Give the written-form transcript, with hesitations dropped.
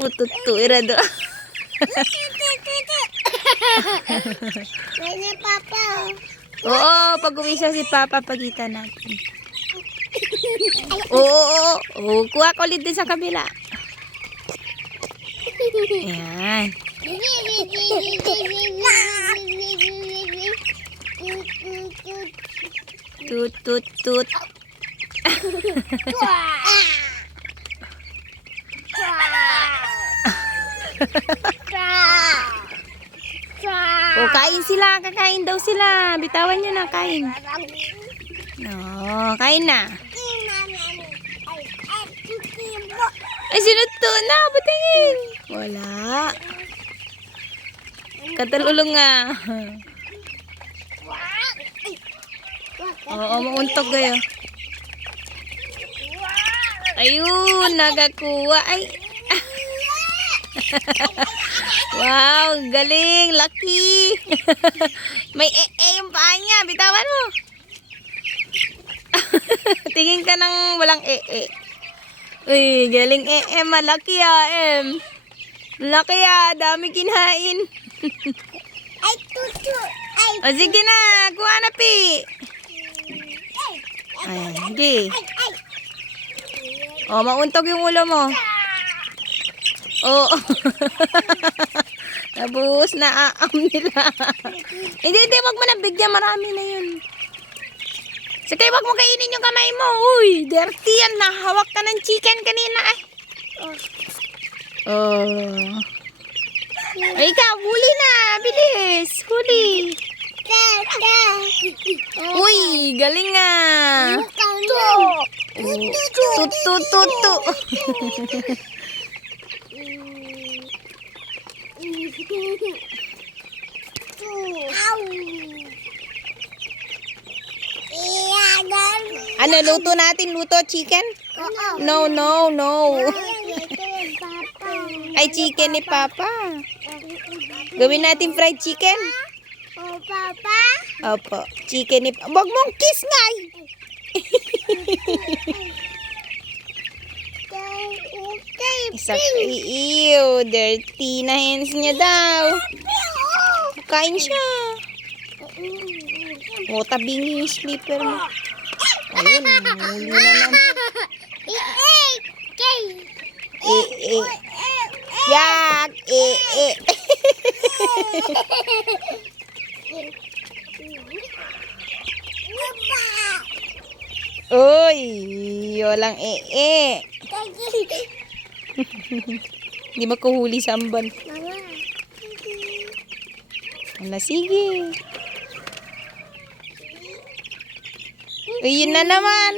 Ututuira do. Kaya Papa. Oo, pag-uwi siya si Papa, pagitan natin. Oo. Kuha ko ulit din sa kabila. Ayan. Tut, tut, tut. O, kain sila. Kakain daw sila. Bitawan nyo na, kain. No, kain na. Ay, sinuto na. Batingin. Wala. Katalulong nga. Oo, mauntog kayo. Ayun, nagakuha. Ay. Wow, galing. Lucky. May yung paa niya. Bitawan mo. Tingin ka ng walang Uy, galing malaki Malaki dami kinain. Ay, tutu. Ay, O sige na, kuha na pi. Ayan, sige. O, mauntog yung ulo mo. Oo. Nabuhos na aam nila. Hindi, wag mo na bigyan. Marami na yun. Sige, wag mo kainin yung kamay mo. Uy, dirty yan. Nahawak ka ng chicken kanina Oh. Ay, ikaw, huli na. Bilis. Huli. Uy, galing Tutu. Ano, luto natin? Luto chicken? No. Ay, chicken ni Papa. Gawin natin fried chicken? Oh, Papa. Opo, chicken ni Papa. Wag mong kiss nga. Ew, dirty na hands niya daw. Kain siya. O, tabing yung slipper mo. Ayun, huli na naman. Yak, Uy, walang Hindi makuhuli sa amban. Wala, sige. Uy, yun na naman.